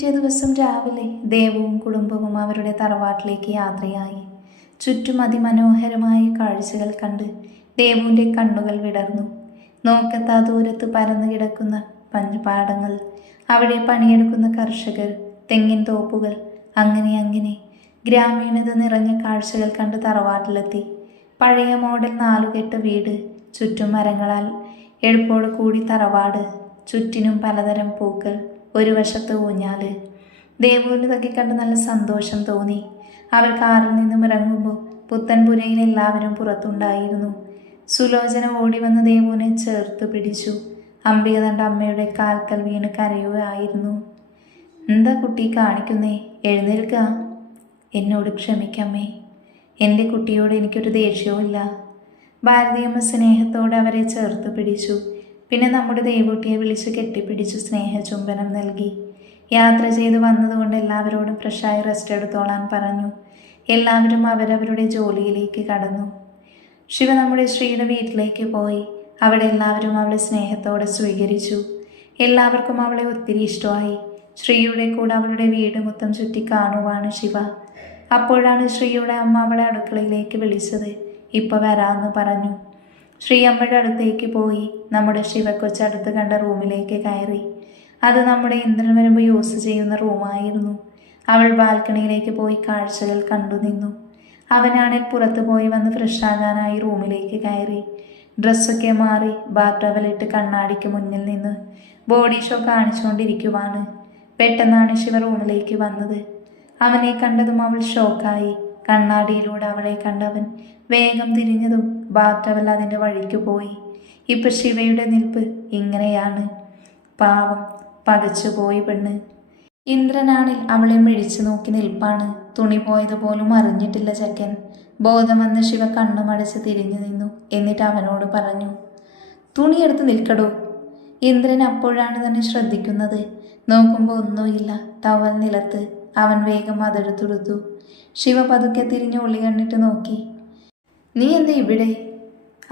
പിറ്റേ ദിവസം രാവിലെ ദേവവും കുടുംബവും അവരുടെ തറവാട്ടിലേക്ക് യാത്രയായി. ചുറ്റും അതിമനോഹരമായ കാഴ്ചകൾ കണ്ട് ദേവുവിന്റെ കണ്ണുകൾ വിടർന്നു. നോക്കത്താ ദൂരത്ത് പരന്നു കിടക്കുന്ന പഞ്ചപാടങ്ങൾ അവിടെ പണിയെടുക്കുന്ന കർഷകർ തെങ്ങിൻ തോപ്പുകൾ അങ്ങനെ അങ്ങനെ ഗ്രാമീണത നിറഞ്ഞ കാഴ്ചകൾ കണ്ട് തറവാട്ടിലെത്തി. പഴയ മോഡൽ നാലുകെട്ട് വീട് ചുറ്റും മരങ്ങളാൽ എഴുപ്പോട് കൂടി തറവാട് ചുറ്റിനും പലതരം പൂക്കൾ ഒരു വശത്ത് ഊഞ്ഞാൽ. ദേവുവിന് ഇതൊക്കെ കണ്ട് നല്ല സന്തോഷം തോന്നി. അവർ കാറിൽ നിന്നും ഇറങ്ങുമ്പോൾ പുത്തൻപുരയിൽ എല്ലാവരും പുറത്തുണ്ടായിരുന്നു. സുലോചന ഓടി വന്ന് ദേവുവിനെ ചേർത്ത് പിടിച്ചു. അംബിക തന്റെ അമ്മയുടെ കാൽക്കൽ വീണ് കരയുകയായിരുന്നു. എന്താ കുട്ടി കാണിക്കുന്നേ? എഴുന്നേൽക്കുക എന്നോട് ക്ഷമിക്കമ്മേ. എന്റെ കുട്ടിയോട് എനിക്കൊരു ദേഷ്യവും ഇല്ല ഭാരതീയമ്മ സ്നേഹത്തോടെ അവരെ ചേർത്ത് പിടിച്ചു. പിന്നെ നമ്മുടെ ദേവൂട്ടിയെ വിളിച്ച് കെട്ടിപ്പിടിച്ചു സ്നേഹചുംബനം നൽകി. യാത്ര ചെയ്ത് വന്നതുകൊണ്ട് എല്ലാവരോടും ഫ്രഷായി റെസ്റ്റ് എടുത്തോളാൻ പറഞ്ഞു. എല്ലാവരും അവരവരുടെ ജോലിയിലേക്ക് കടന്നു. ശിവ നമ്മുടെ ശ്രീയുടെ വീട്ടിലേക്ക് പോയി. അവിടെ എല്ലാവരും അവളെ സ്നേഹത്തോടെ സ്വീകരിച്ചു. എല്ലാവർക്കും അവളെ ഒത്തിരി ഇഷ്ടമായി. ശ്രീയുടെ കൂടെ അവളുടെ വീട് മൊത്തം ചുറ്റി കാണുവാണ് ശിവ. അപ്പോഴാണ് ശ്രീയുടെ അമ്മ അവളെ അടുക്കളയിലേക്ക് വിളിച്ചത്. ഇപ്പൊ വരാമെന്ന് പറഞ്ഞു. ശ്രീ അമ്മയുടെ അടുത്തേക്ക് പോയി നമ്മുടെ ശിവക്കൊച്ച് അടുത്ത് കണ്ട റൂമിലേക്ക് കയറി. അത് നമ്മുടെ ഇന്ദ്രൻ വരുമ്പോൾ യൂസ് ചെയ്യുന്ന റൂമായിരുന്നു. അവൾ ബാൽക്കണിയിലേക്ക് പോയി കാഴ്ചകൾ കണ്ടു നിന്നു. അവനാണെങ്കിൽ പുറത്തു പോയി വന്ന് ഫ്രഷാകാനായി റൂമിലേക്ക് കയറി. ഡ്രസ്സൊക്കെ മാറി ബാറ്റവലിട്ട് കണ്ണാടിക്ക് മുന്നിൽ നിന്ന് ബോഡി ഷോ കാണിച്ചുകൊണ്ടിരിക്കുവാണ്. പെട്ടെന്നാണ് ശിവ റൂമിലേക്ക് വന്നത്. അവനെ കണ്ടതും അവൾ ഷോക്കായി. കണ്ണാടിയിലൂടെ അവളെ കണ്ടവൻ വേഗം തിരിഞ്ഞതും ബാത്ടവൽ അതിന്റെ വഴിക്ക് പോയി. ഇപ്പൊ ശിവയുടെ നിൽപ്പ് ഇങ്ങനെയാണ്. പാവം പകച്ചുപോയി പെണ്ണ്. ഇന്ദ്രനാണിൽ അവളെ മിഴിച്ചു നോക്കി നിൽപ്പാണ്. തുണി പോയതുപോലും അറിഞ്ഞിട്ടില്ല ചക്കൻ. ബോധം വന്ന് ശിവ കണ്ണുമടച്ച് തിരിഞ്ഞു നിന്നു. എന്നിട്ട് അവനോട് പറഞ്ഞു തുണിയെടുത്ത് നിൽക്കടോ. ഇന്ദ്രൻ അപ്പോഴാണ് തന്നെ ശ്രദ്ധിക്കുന്നത്. നോക്കുമ്പോൾ ഒന്നുമില്ല. തവൽ നിലത്ത് അവൻ വേഗം അതെടുത്തുടുത്തു ശിവ പതുക്കെ തിരിഞ്ഞ് ഉള്ളി കണ്ടിട്ട് നോക്കി. നീ എന്താ ഇവിടെ?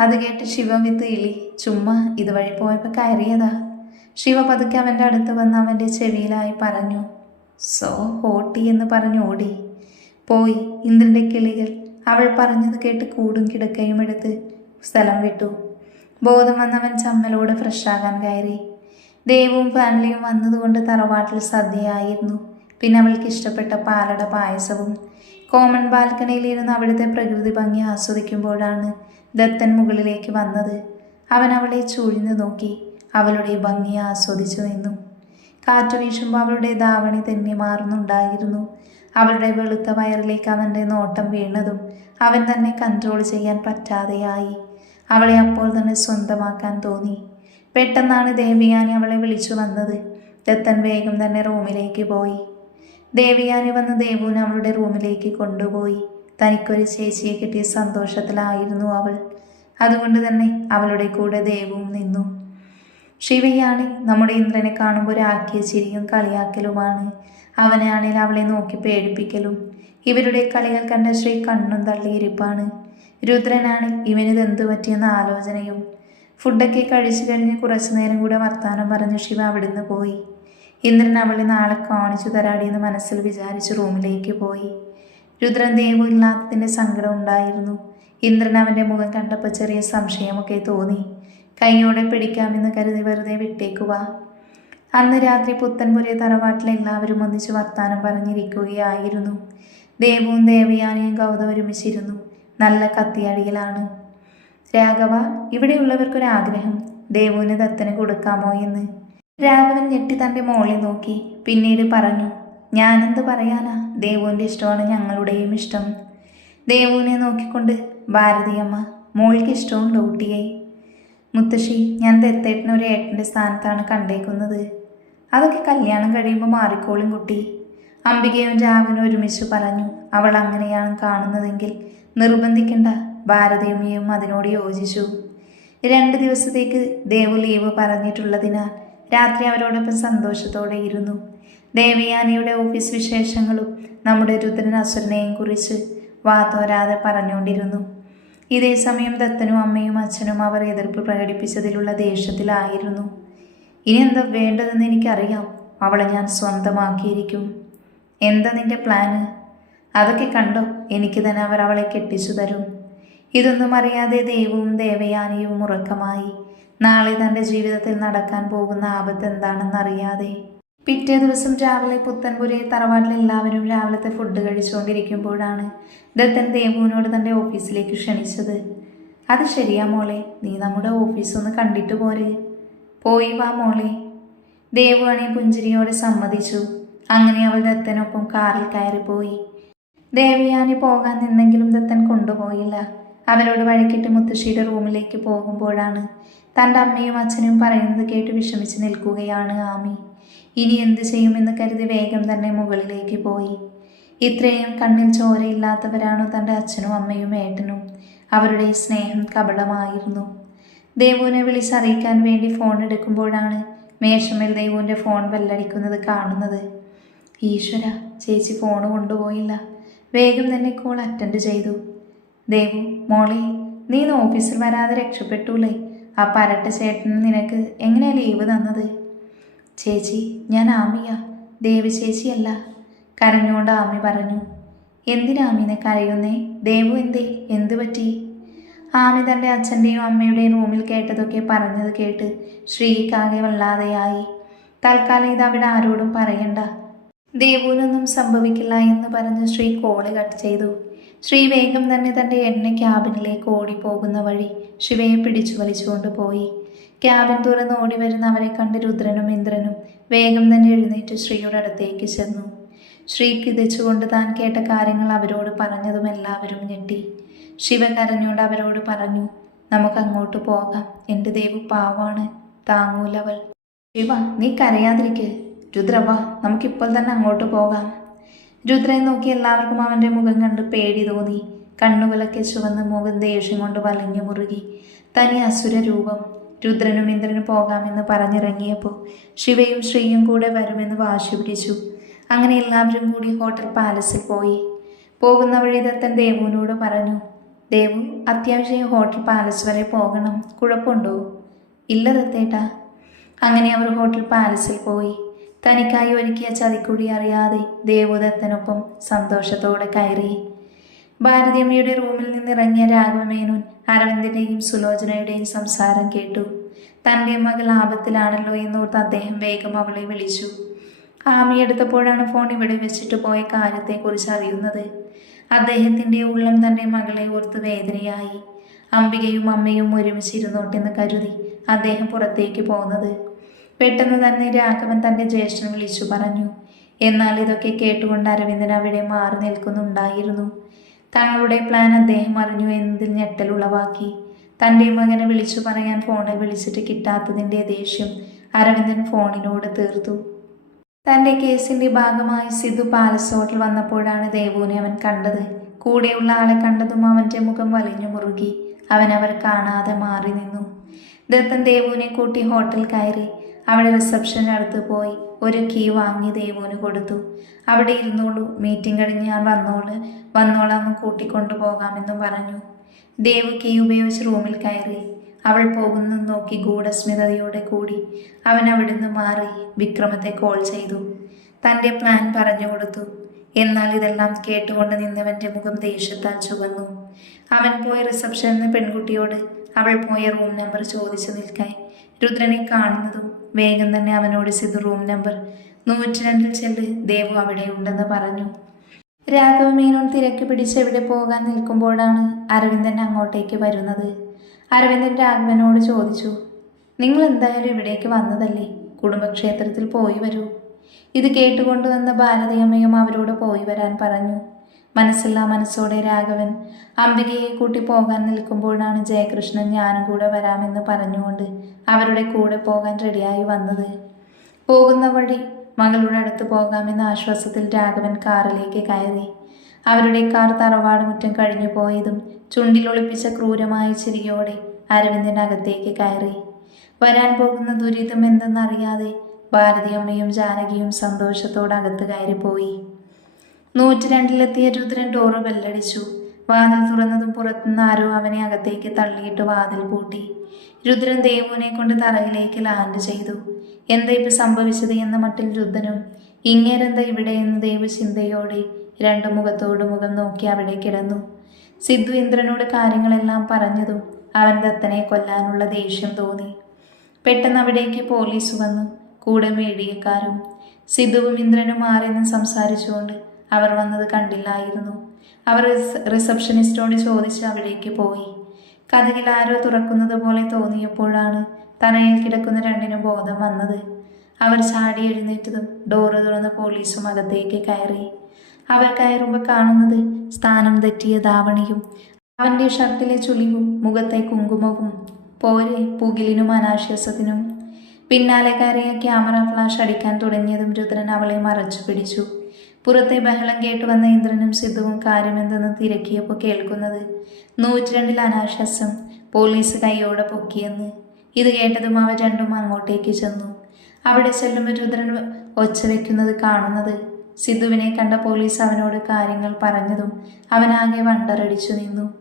അത് കേട്ട് ശിവ വിത്ത് ഇളി ചുമ്മാ ഇതുവഴി പോയപ്പോൾ കയറിയതാ. ശിവ പതുക്കെ അവന്റെ അടുത്ത് വന്ന് അവന്റെ ചെവിയിലായി പറഞ്ഞു സോ ഹോട്ടി എന്ന് പറഞ്ഞു ഓടി. പോയി ഇന്ദ്രന്റെ കിളികൾ. അവൾ പറഞ്ഞത് കേട്ട് കൂടും കിടക്കയും എടുത്ത് സ്ഥലം വിട്ടു. ബോധം വന്നവൻ ചമ്മലോടെ ഫ്രഷാകാൻ കയറി. ദേവും ഫാമിലിയും വന്നതുകൊണ്ട് തറവാട്ടിൽ സദ്യയായിരുന്നു. പിന്നെ അവൾക്ക് ഇഷ്ടപ്പെട്ട പാലട പായസവും കോമൺ ബാൽക്കണിയിലിരുന്ന് അവിടുത്തെ പ്രകൃതി ഭംഗി ആസ്വദിക്കുമ്പോഴാണ് ദത്തൻ മുകളിലേക്ക് വന്നത്. അവൻ അവളെ ചൂഴ്ന്നു നോക്കി അവളുടെ ഭംഗി ആസ്വദിച്ചു നിന്നു. കാറ്റു വീശുമ്പോൾ അവളുടെ ധാവണി തന്നെ മാറുന്നുണ്ടായിരുന്നു. അവളുടെ വെളുത്ത വയറിലേക്ക് അവന്റെ നോട്ടം വീണതും അവൻ തന്നെ കൺട്രോൾ ചെയ്യാൻ പറ്റാതെയായി. അവളെ അപ്പോൾ തന്നെ സ്വന്തമാക്കാൻ തോന്നി. പെട്ടെന്നാണ് ദേവിയാനി അവളെ വിളിച്ചു വന്നത്. ദത്തൻ വേഗം തന്നെ റൂമിലേക്ക് പോയി. ദേവിയാനി വന്ന് ദേവുവിനെ അവളുടെ റൂമിലേക്ക് കൊണ്ടുപോയി. തനിക്കൊരു ചേച്ചിയെ കിട്ടിയ സന്തോഷത്തിലായിരുന്നു അവൾ. അതുകൊണ്ട് തന്നെ അവളുടെ കൂടെ ദേവവും നിന്നു. ശിവയാണി നമ്മുടെ ഇന്ദ്രനെ കാണുമ്പോൾ ഒരാക്കിയ ചിരിയും കളിയാക്കലുമാണ്. അവനാണെങ്കിൽ അവളെ നോക്കി പേടിപ്പിക്കലും. ഇവരുടെ കളികൾ കണ്ട ശ്രീ കണ്ണും തള്ളിയിരിപ്പാണ് രുദ്രനാണ് ഇവനിത് എന്തു പറ്റിയെന്ന ആലോചനയും. ഫുഡൊക്കെ കഴിച്ചു കഴിഞ്ഞ് കുറച്ചു നേരം കൂടെ വർത്താനം പറഞ്ഞ് ശിവ അവിടുന്ന് പോയി. ഇന്ദ്രൻ അവളെ നാളെ കാണിച്ചു തരാടിയെന്ന് മനസ്സിൽ വിചാരിച്ച് റൂമിലേക്ക് പോയി. രുദ്രൻ ദേവു ഇല്ലാത്തതിന്റെ സങ്കടം ഉണ്ടായിരുന്നു. ഇന്ദ്രൻ അവന്റെ മുഖം കണ്ടപ്പോൾ ചെറിയ സംശയമൊക്കെ തോന്നി. കൈയോടെ പിടിക്കാമെന്ന് കരുതി വെറുതെ വിട്ടേക്കുക അന്ന് രാത്രി പുത്തൻപുരിയ തറവാട്ടിൽ എല്ലാവരും ഒന്നിച്ച് വർത്താനം പറഞ്ഞിരിക്കുകയായിരുന്നു. ദേവവും ദേവയാനിയും ഗൗതം ഒരുമിച്ചിരുന്നു. നല്ല കത്തിയടിയിലാണ്. രാഘവ ഇവിടെയുള്ളവർക്കൊരാഗ്രഹം. ദേവുവിന് ദത്തന് കൊടുക്കാമോ എന്ന്. രാഘവൻ ഞെട്ടി തന്റെ മോളെ നോക്കി. പിന്നീട് പറഞ്ഞു ഞാനെന്ത് പറയാനാ? ദേവുവിന്റെ ഇഷ്ടമാണ് ഞങ്ങളുടെയും ഇഷ്ടം. ദേവുവിനെ നോക്കിക്കൊണ്ട് ഭാരതിയമ്മ മോൾക്ക് ഇഷ്ടവും കുട്ടിയെ? മുത്തശ്ശി ഞാൻ ദത്തേട്ടനെ ഒരു ഏട്ടന്റെ സ്ഥാനത്താണ് കണ്ടേക്കുന്നത്. അതൊക്കെ കല്യാണം കഴിയുമ്പോൾ മാറിക്കോളും കുട്ടി. അംബികയും രാമനും ഒരുമിച്ച് പറഞ്ഞു അവൾ അങ്ങനെയാണ് കാണുന്നതെങ്കിൽ നിർബന്ധിക്കേണ്ട. ഭാരതിയമ്മയും അതിനോട് യോജിച്ചു. രണ്ട് ദിവസത്തേക്ക് ദേവു ലീവ് പറഞ്ഞിട്ടുള്ളതിനാൽ രാത്രി അവരോടൊപ്പം സന്തോഷത്തോടെ ഇരുന്നു. ദേവയാനിയുടെ ഓഫീസ് വിശേഷങ്ങളും നമ്മുടെ രുദ്രൻ അസുരനെയും കുറിച്ച് വാതോരാതെ പറഞ്ഞുകൊണ്ടിരുന്നു. ഇതേ സമയം ദത്തനും അമ്മയും അച്ഛനും അവർ എതിർപ്പ് പ്രകടിപ്പിച്ചതിലുള്ള ദേഷ്യത്തിലായിരുന്നു. ഇനി എന്താ വേണ്ടതെന്ന് എനിക്കറിയാം. അവളെ ഞാൻ സ്വന്തമാക്കിയിരിക്കും. എന്താ നിന്റെ പ്ലാന്? അതൊക്കെ കണ്ടോ? എനിക്ക് തന്നെ അവർ അവളെ കെട്ടിച്ചു തരും. ഇതൊന്നും അറിയാതെ ദേവവും ദേവയാനിയും ഉറക്കമായി നാളെ തന്റെ ജീവിതത്തിൽ നടക്കാൻ പോകുന്ന ആപത്ത് എന്താണെന്നറിയാതെ പിറ്റേ ദിവസം രാവിലെ പുത്തൻപുരയിൽ തറവാട്ടിൽ എല്ലാവരും രാവിലത്തെ ഫുഡ് കഴിച്ചുകൊണ്ടിരിക്കുമ്പോഴാണ് ദത്തൻ ദേവുവിനോട് തന്റെ ഓഫീസിലേക്ക് ക്ഷണിച്ചത്. അത് ശരിയാ മോളെ നീ നമ്മുടെ ഓഫീസ് ഒന്ന് കണ്ടിട്ട് പോരെ. പോയി വാ മോളെ. ദേവുവാണെ പുഞ്ചിരിയോടെ സമ്മതിച്ചു. അങ്ങനെ അവൾ ദത്തനൊപ്പം കാറിൽ കയറിപ്പോയി. ദേവയാനി പോകാൻ നിന്നെങ്കിലും ദത്തൻ കൊണ്ടുപോയില്ല. അവരോട് വഴക്കിട്ട് മുത്തശ്ശിയുടെ റൂമിലേക്ക് പോകുമ്പോഴാണ് തന്റെ അമ്മയും അച്ഛനും പറയുന്നത് കേട്ട് വിഷമിച്ച് നിൽക്കുകയാണ് ആമി. ഇനി എന്ത് ചെയ്യുമെന്ന് കരുതി വേഗം തന്നെ മുകളിലേക്ക് പോയി. ഇത്രയും കണ്ണിൽ ചോരയില്ലാത്തവരാണോ തന്റെ അച്ഛനും അമ്മയും ഏട്ടനും? അവരുടെ സ്നേഹം കപടമായിരുന്നു ദേവുവിനെ വിളിച്ചറിയിക്കാൻ വേണ്ടി ഫോൺ എടുക്കുമ്പോഴാണ് മേശമേൽ ദേവുവിന്റെ ഫോൺ ബെല്ലടിക്കുന്നത് കാണുന്നത്. ഈശ്വര ചേച്ചി ഫോൺ കൊണ്ടുപോയില്ല. വേഗം തന്നെ കോൾ അറ്റൻഡ് ചെയ്തു. ദേവു മോളെ നീ ഇന്ന് ഓഫീസിൽ വരാതെ രക്ഷപ്പെട്ടൂലേ ആ പരട്ട ചേട്ടൻ നിനക്ക് എങ്ങനെയാ ലീവ് തന്നത്? ചേച്ചി ഞാൻ ആമിയ. ദേവി ചേച്ചിയല്ല. കരഞ്ഞുകൊണ്ട് ആമി പറഞ്ഞു എന്തിനാ ആമീനെ കരയുന്നേ? ദേവു എന്തേ? എന്തു പറ്റി? ആമി തന്റെ അച്ഛന്റെയും അമ്മയുടെയും റൂമിൽ കേട്ടതൊക്കെ പറഞ്ഞത് കേട്ട് ശ്രീക്കാകെ വല്ലാതെയായി. തൽക്കാലം ഇത് അവിടെ ആരോടും പറയണ്ട. ദേവുവിനൊന്നും സംഭവിക്കില്ല എന്ന് പറഞ്ഞ് ശ്രീ കോൾ കട്ട് ചെയ്തു. ശ്രീ വേഗം തന്നെ തന്റെ എണ്ണ ക്യാബിനിലേക്ക് ഓടിപ്പോകുന്ന വഴി ശിവയെ പിടിച്ചു വലിച്ചുകൊണ്ട് പോയി. ക്യാബിൻ തുറന്ന് ഓടി വരുന്ന അവരെ കണ്ട് രുദ്രനും ഇന്ദ്രനും വേഗം തന്നെ എഴുന്നേറ്റ് ശ്രീയുടെ അടുത്തേക്ക് ചെന്നു. ശ്രീ കിതച്ചുകൊണ്ട് താൻ കേട്ട കാര്യങ്ങൾ അവരോട് പറഞ്ഞതും എല്ലാവരും ഞെട്ടി. ശിവ കരഞ്ഞോണ്ട് അവരോട് പറഞ്ഞു നമുക്ക് അങ്ങോട്ട് പോകാം. എന്റെ ദേവ് പാവാണ്. താങ്ങൂലവൾ. ശിവ നീ കരയാതിരിക്കേ. രുദ്രവ നമുക്കിപ്പോൾ തന്നെ അങ്ങോട്ട് പോകാം. രുദ്രനെ നോക്കി എല്ലാവർക്കും അവന്റെ മുഖം കണ്ട് പേടി തോന്നി. കണ്ണുകളൊക്കെ ചുവന്ന് മുഖം ദേഷ്യം കൊണ്ട് വലഞ്ഞു മുറുകി. തനി അസുര രൂപം. രുദ്രനും ഇന്ദ്രനും പോകാമെന്ന് പറഞ്ഞിറങ്ങിയപ്പോൾ ശിവയും ശ്രീയും കൂടെ വരുമെന്ന് വാശി പിടിച്ചു. അങ്ങനെ എല്ലാവരും കൂടി ഹോട്ടൽ പാലസിൽ പോയി. പോകുന്ന വഴി ദത്തൻ ദേവുവിനോട് പറഞ്ഞു ദേവു അത്യാവശ്യം ഹോട്ടൽ പാലസ് വരെ പോകണം. കുഴപ്പമുണ്ടോ? ഇല്ല ദത്തേട്ടാ. അങ്ങനെ അവർ ഹോട്ടൽ പാലസിൽ പോയി. തനിക്കായി ഒരുക്കിയ ചതിക്കുഴി അറിയാതെ ദേവദത്തനൊപ്പം സന്തോഷത്തോടെ കയറി. ഭാരതിയമ്മയുടെ റൂമിൽ നിന്നിറങ്ങിയ രാഘവമേനോൻ അരവിന്ദിന്റെയും സുലോചനയുടെയും സംസാരം കേട്ടു. തന്റെ മകൾ ആപത്തിലാണല്ലോ എന്നോർത്ത് അദ്ദേഹം വേഗം അവളെ വിളിച്ചു. ആമിയെടുത്തപ്പോഴാണ് ഫോൺ ഇവിടെ വെച്ചിട്ട് പോയ കാര്യത്തെക്കുറിച്ച് അറിയുന്നത്. അദ്ദേഹത്തിന്റെ ഉള്ളം തന്റെ മകളെ ഓർത്ത് വേദനയായി. അംബികയും അമ്മയും ഒരുമിച്ചിരുന്നോട്ടെന്ന് കരുതി അദ്ദേഹം പുറത്തേക്ക് പോകുന്നത് പെട്ടെന്ന് തന്നെ രാഘവൻ തന്റെ ജ്യേഷ്ഠൻ വിളിച്ചു പറഞ്ഞു എന്നാൽ ഇതൊക്കെ കേട്ടുകൊണ്ട് അരവിന്ദൻ അവിടെ മാറി നിൽക്കുന്നുണ്ടായിരുന്നു തങ്ങളുടെ പ്ലാൻ അദ്ദേഹം അറിഞ്ഞു എന്നതിൽ ഞെട്ടലുളവാക്കി തന്റെ മകനെ വിളിച്ചു പറയാൻ ഫോണിൽ വിളിച്ചിട്ട് കിട്ടാത്തതിന്റെ ദേഷ്യം അരവിന്ദൻ ഫോണിനോട് തീർത്തു. തന്റെ കേസിന്റെ ഭാഗമായി സിധു പാലസ് ഹോട്ടൽ വന്നപ്പോഴാണ് ദേവുവിനെ അവൻ കണ്ടത്. കൂടെയുള്ള ആളെ കണ്ടതും അവന്റെ മുഖം വലിഞ്ഞു മുറുകി. അവൻ അവർ കാണാതെ മാറി നിന്നു. ദത്തൻ ദേവുവിനെ കൂട്ടി ഹോട്ടൽ കയറി. അവിടെ റിസപ്ഷനടുത്ത് പോയി ഒരു കീ വാങ്ങി ദേവുവിന് കൊടുത്തു. അവിടെ ഇരുന്നോളൂ മീറ്റിംഗ് കഴിഞ്ഞ് ഞാൻ വന്നോൾ വന്നോളാന്ന് കൂട്ടിക്കൊണ്ടു പോകാമെന്നും പറഞ്ഞു. ദേവ് കീ ഉപയോഗിച്ച് റൂമിൽ കയറി. അവൾ പോകുന്നു നോക്കി ഗൂഢസ്മിതയോടെ കൂടി. അവൻ അവിടുന്ന് മാറി വിക്രമത്തെ കോൾ ചെയ്തു. തന്റെ പ്ലാൻ പറഞ്ഞു കൊടുത്തു. എന്നാൽ ഇതെല്ലാം കേട്ടുകൊണ്ട് നിന്നവന്റെ മുഖം ദേഷ്യത്താൽ ചുവന്നു. അവൻ പോയ റിസപ്ഷനിൽ നിന്ന് പെൺകുട്ടിയോട് അവൾ പോയ റൂം നമ്പർ ചോദിച്ചു നിൽക്കാൻ. രുദ്രനെ കാണുന്നതും വേഗം തന്നെ അവനോട് സിധു റൂം നമ്പർ നൂറ്റി രണ്ടിൽ ചെല്ല് ദേവു അവിടെ ഉണ്ടെന്ന് പറഞ്ഞു. രാഘവ മേനോൻ തിരക്ക് പിടിച്ച് എവിടെ പോകാൻ നിൽക്കുമ്പോഴാണ് അരവിന്ദൻ അങ്ങോട്ടേക്ക് വരുന്നത്. അരവിന്ദൻ രാഘവനോട് ചോദിച്ചു നിങ്ങൾ എന്തായാലും ഇവിടേക്ക് വന്നതല്ലേ? കുടുംബക്ഷേത്രത്തിൽ പോയി വരൂ. ഇത് കേട്ടുകൊണ്ടുവന്ന ഭാരതീയമ്മയും അവരോട് പോയി വരാൻ പറഞ്ഞു. മനസ്സില്ലാ മനസ്സോടെ രാഘവൻ. അംബികയെ കൂട്ടി പോകാൻ നിൽക്കുമ്പോഴാണ് ജയകൃഷ്ണൻ ഞാനും കൂടെ വരാമെന്ന് പറഞ്ഞുകൊണ്ട് അവരുടെ കൂടെ പോകാൻ റെഡിയായി വന്നത്. പോകുന്ന വഴി മകളുടെ അടുത്ത് പോകാമെന്ന ആശ്വാസത്തിൽ രാഘവൻ കാറിലേക്ക് കയറി. അവരുടെ കാർ തറവാട് മുറ്റം കഴിഞ്ഞു പോയതും ചുണ്ടിലൊളിപ്പിച്ച ക്രൂരമായ ചിരിയോടെ അരവിന്ദന്റെ അകത്തേക്ക് കയറി. വരാൻ പോകുന്ന ദുരിതം എന്തെന്നറിയാതെ ഭാരതിയമ്മയും ജാനകിയും സന്തോഷത്തോടെ അകത്ത് കയറിപ്പോയി. നൂറ്റി രണ്ടിലെത്തിയ രുദ്രൻ ഡോറ് ബെല്ലടിച്ചു. വാതിൽ തുറന്നതും പുറത്തുനിന്ന് ആരോ അവനെ അകത്തേക്ക് തള്ളിയിട്ട് വാതിൽ പൂട്ടി. രുദ്രൻ ദേവുവിനെ കൊണ്ട് തറയിലേക്ക് ലാൻഡ് ചെയ്തു. എന്താ ഇപ്പൊ സംഭവിച്ചത് എന്ന മട്ടിൽ രുദ്രനും ഇങ്ങേരെന്താ ഇവിടെ? എന്ന് ദേവ് ചിന്തയോടെ രണ്ടു മുഖത്തോട് മുഖം നോക്കി അവിടെ കിടന്നു. സിദ്ധു ഇന്ദ്രനോട് കാര്യങ്ങളെല്ലാം പറഞ്ഞതും അവൻ ദത്തനെ കൊല്ലാനുള്ള ദേഷ്യം തോന്നി. പെട്ടെന്ന് അവിടേക്ക് പോലീസ് വന്നു. കൂടെ മേടിയക്കാരും സിദ്ധുവും ഇന്ദ്രനും മാറിയെന്ന് സംസാരിച്ചുകൊണ്ട് അവർ വന്നത് കണ്ടില്ലായിരുന്നു. അവർ റിസ- റിസപ്ഷനിസ്റ്റോട് ചോദിച്ച് അവിടേക്ക് പോയി. കഥകിൽ ആരോ തുറക്കുന്നത് പോലെ തോന്നിയപ്പോഴാണ് തറയിൽ കിടക്കുന്ന രണ്ടിനും ബോധം വന്നത്. അവർ ചാടി എഴുന്നേറ്റതും ഡോറ് തുറന്ന് പോലീസും അകത്തേക്ക് കയറി. അവർ കയറുമ്പോൾ കാണുന്നത് സ്ഥാനം തെറ്റിയ ധാവണിയും അവന്റെ ഷർട്ടിലെ ചുളിവും മുഖത്തെ കുങ്കുമവും പോരെ പുകിലിനും അനാശ്വാസത്തിനും. പിന്നാലെ കയറിയ ക്യാമറ ഫ്ലാഷ് അടിക്കാൻ തുടങ്ങിയതും രുദ്രൻ അവളെ മറച്ചു പിടിച്ചു. പുറത്തെ ബഹളം കേട്ട് വന്ന ഇന്ദ്രനും സിദ്ധുവും കാര്യമെന്തെന്ന് തിരക്കിയപ്പോൾ കേൾക്കുന്നത് നൂറ്റിരണ്ടിൽ അനാശ്വാസം പോലീസ് കൈയോടെ പൊക്കിയെന്ന്. ഇത് കേട്ടതും അവ രണ്ടും അങ്ങോട്ടേക്ക് ചെന്നു. അവിടെ ചെല്ലുമ്പോൾ രുദ്രൻ ഒച്ച വെക്കുന്നത് കാണുന്നത്. സിദ്ധുവിനെ കണ്ട പോലീസ് അവനോട് കാര്യങ്ങൾ പറഞ്ഞതും അവനാകെ വണ്ടറടിച്ചു നിന്നു.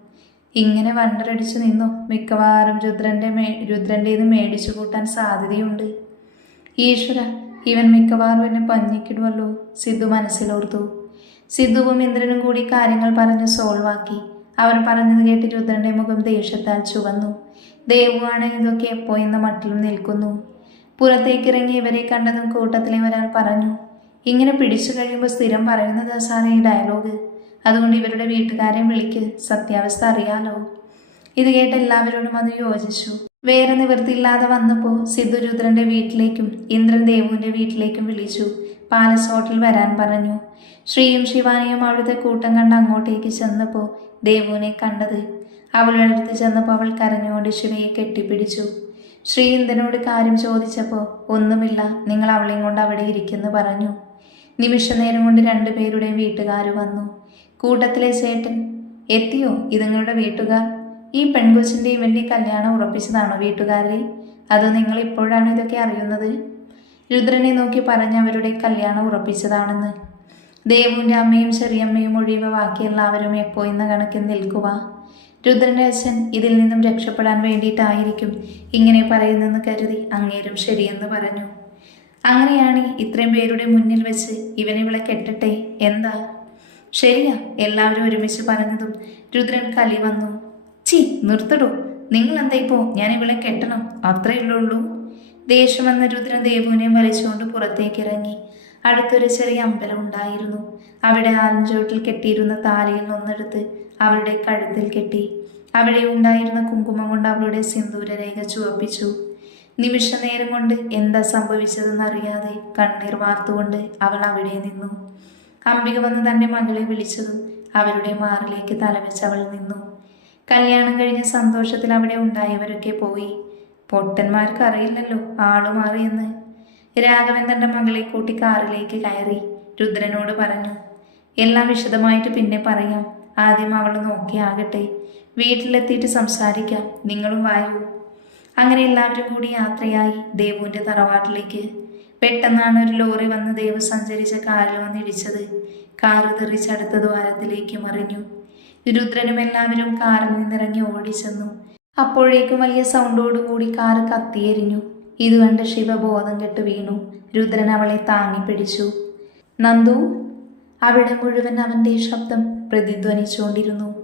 ഇങ്ങനെ വണ്ടറടിച്ചു നിന്നു മിക്കവാറും രുദ്രന്റെ മേ രുദ്രന്റേത് മേടിച്ചു കൂട്ടാൻ സാധ്യതയുണ്ട്. ഈശ്വര ഇവൻ മിക്കവാറും എന്നെ പഞ്ഞിക്കിടുമല്ലോ സിദ്ധു മനസ്സിലോർത്തു. സിദ്ധുവും ഇന്ദ്രനും കൂടി കാര്യങ്ങൾ പറഞ്ഞ് സോൾവാക്കി അവർ പറഞ്ഞത് കേട്ട് രുദ്രന്റെ മുഖം ദേഷ്യത്താൽ ചുവന്നു. ദേവുവാണ് ഇതൊക്കെ എപ്പോ എന്ന മട്ടിലും നിൽക്കുന്നു. പുറത്തേക്കിറങ്ങി ഇവരെ കണ്ടതും കൂട്ടത്തിലെ ഒരാൾ പറഞ്ഞു ഇങ്ങനെ പിടിച്ചു കഴിയുമ്പോൾ സ്ഥിരം പറയുന്നത് സാറേ ഈ ഡയലോഗ്. അതുകൊണ്ട് ഇവരുടെ വീട്ടുകാരെ വിളിക്ക് സത്യാവസ്ഥ അറിയാലോ. ഇത് കേട്ട് എല്ലാവരോടും അത് യോജിച്ചു. വേറെ നിവൃത്തിയില്ലാതെ വന്നപ്പോൾ സിദ്ധുരുദ്രന്റെ വീട്ടിലേക്കും ഇന്ദ്രൻ ദേവുവിന്റെ വീട്ടിലേക്കും വിളിച്ചു. പാലസ് ഹോട്ടൽ വരാൻ പറഞ്ഞു. ശ്രീയും ശിവാനിയും അവിടുത്തെ കൂട്ടം കണ്ട് അങ്ങോട്ടേക്ക് ചെന്നപ്പോൾ ദേവുവിനെ കണ്ടത് അവളുടെ അടുത്ത് ചെന്നപ്പോൾ അവൾ കരഞ്ഞുകൊണ്ട് ശിവയെ കെട്ടിപ്പിടിച്ചു. ശ്രീ ഇന്ദ്രനോട് കാര്യം ചോദിച്ചപ്പോൾ ഒന്നുമില്ല നിങ്ങൾ അവളെയും കൊണ്ട് അവിടെ ഇരിക്കുന്നു പറഞ്ഞു നിമിഷ നേരം കൊണ്ട് രണ്ടുപേരുടെയും വീട്ടുകാർ വന്നു. കൂട്ടത്തിലെ ചേട്ടൻ എത്തിയോ? ഇതുങ്ങളുടെ വീട്ടുകാർ? ഈ പെൺകൊച്ചിന്റെ ഇവന്റെ കല്യാണം ഉറപ്പിച്ചതാണോ വീട്ടുകാരെ അതോ നിങ്ങൾ ഇപ്പോഴാണ് ഇതൊക്കെ അറിയുന്നത്? രുദ്രനെ നോക്കി പറഞ്ഞ് അവരുടെ കല്യാണം ഉറപ്പിച്ചതാണെന്ന്. ദേവുവിന്റെ അമ്മയും ചെറിയമ്മയും ഒഴിവ് ബാക്കിയെല്ലാവരും എപ്പോ എന്ന കണക്കിൽ നിൽക്കുക. രുദ്രന്റെ അച്ഛൻ ഇതിൽ നിന്നും രക്ഷപ്പെടാൻ വേണ്ടിയിട്ടായിരിക്കും ഇങ്ങനെ പറയുന്നെന്ന് കരുതി അങ്ങേരും ശരിയെന്ന് പറഞ്ഞു. അങ്ങനെയാണ് ഇത്രയും പേരുടെ മുന്നിൽ വെച്ച് ഇവനിവളെ കെട്ടട്ടെ? എന്താ? ശരിയാ എല്ലാവരും ഒരുമിച്ച് പറഞ്ഞതും രുദ്രൻ കലി വന്നു. ചി നിർത്തടോ. നിങ്ങൾ എന്താ ഇപ്പോ? ഞാൻ ഇവളെ കെട്ടണം. അത്രയല്ലേ ഉള്ളൂ. ദേഷ്യം വന്ന രുദ്രൻ ദേവുവിനെ വലിച്ചുകൊണ്ട് പുറത്തേക്ക് ഇറങ്ങി. അടുത്തൊരു ചെറിയ അമ്പലം ഉണ്ടായിരുന്നു. അവിടെ ആലഞ്ചോട്ടിൽ കെട്ടിയിരുന്ന താലിയിൽ ഒന്നെടുത്ത് അവളുടെ കഴുത്തിൽ കെട്ടി. അവിടെ ഉണ്ടായിരുന്ന കുങ്കുമം കൊണ്ട് അവളുടെ സിന്ദൂരരേഖ ചുവപ്പിച്ചു. നിമിഷ നേരം കൊണ്ട് എന്താ സംഭവിച്ചതെന്നറിയാതെ കണ്ണീർ വാർത്തുകൊണ്ട് അവൾ അവിടെ നിന്നു. അംബിക വന്ന് തന്റെ മകളെ വിളിച്ചതും അവരുടെ മാറിലേക്ക് തലവെച്ച് അവൾ നിന്നു. കല്യാണം കഴിഞ്ഞ സന്തോഷത്തിൽ അവിടെ ഉണ്ടായവരൊക്കെ പോയി. പൊട്ടന്മാർക്ക് അറിയില്ലല്ലോ ആൾ മാറിയെന്ന് രാഘവൻ തന്റെ മകളെ കൂട്ടി കാറിലേക്ക് കയറി. രുദ്രനോട് പറഞ്ഞു എല്ലാം വിശദമായിട്ട് പിന്നെ പറയാം. ആദ്യം അവൾ നോക്കിയാകട്ടെ വീട്ടിലെത്തിയിട്ട് സംസാരിക്കാം. നിങ്ങളും വായു? അങ്ങനെ എല്ലാവരും കൂടി യാത്രയായി ദേവുവിന്റെ തറവാട്ടിലേക്ക്. പെട്ടെന്നാണ് ഒരു ലോറി വന്ന് ദേവ് സഞ്ചരിച്ച കാറിൽ വന്ന് ഇടിച്ചത്. കാറ് തെറിച്ചടുത്ത ദ്വാരത്തിലേക്ക് മറിഞ്ഞു. രുദ്രനും എല്ലാവരും കാറിൽ നിന്നിറങ്ങി ഓടിച്ചെന്നു. അപ്പോഴേക്കും വലിയ സൗണ്ടോടുകൂടി കാറ് കത്തിയെരിഞ്ഞു. ഇത് കണ്ട് ശിവ ബോധം കെട്ട് വീണു. രുദ്രൻ അവളെ താങ്ങി പിടിച്ചു. നന്ദു? അവിടെ മുഴുവൻ അവന്റെ ശബ്ദം പ്രതിധ്വനിച്ചുകൊണ്ടിരുന്നു.